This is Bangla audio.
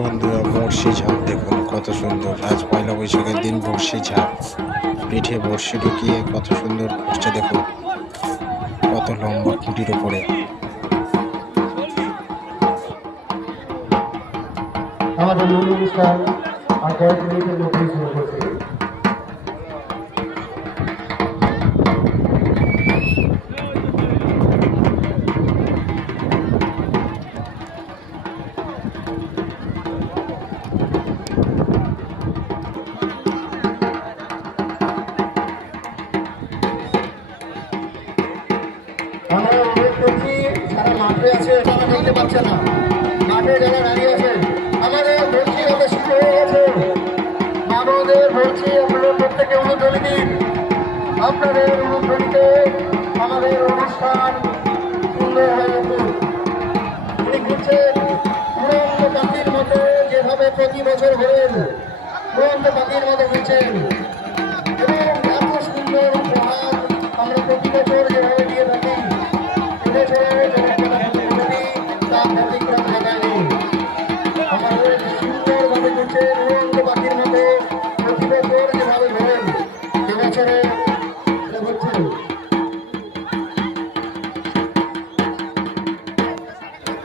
বন্ধুরা, বড়শি ঝাঁপ দেখুন কত সুন্দর। আজ পয়লা বৈশাখের দিন বড়শি ঝাঁপ, পিঠে বড়শি ঢুকিয়ে কত সুন্দর করছে দেখুন, কত লম্বা খুঁটির উপরে। আমাদের মূল অনুষ্ঠান আর কয়েক মিনিটের মধ্যেই শুরু করছে। আমরা অনুরোধ করছি, যারা মাঠে আছে তারা দেখতে পাচ্ছে না, মাঠে যারা দাঁড়িয়ে আছে আমাদের বলছি আমাদের শুরু হয়ে গেছে। আমাদের বলছি আপনারা প্রত্যেকে অনুধ্বনি দিন। আপনাদের অনুধ্বনিতে আমাদের অনুষ্ঠান সুন্দর হয়ে উঠুন। উনি ঘুরছেন উড়ন্ত পাখির মতো, যেভাবে প্রতি বছর ঘোরেন উড়ন্ত পাখির মতো ঘুরছেন, এবং এত সুন্দর উপহার আমরা প্রতি বছর যেভাবে দিয়ে থাকি আমাদের সুন্দরভাবে ঘুরছেন উড়ন্ত পাখির মতো প্রতি বছর যেভাবে ঘোরেন এবছরে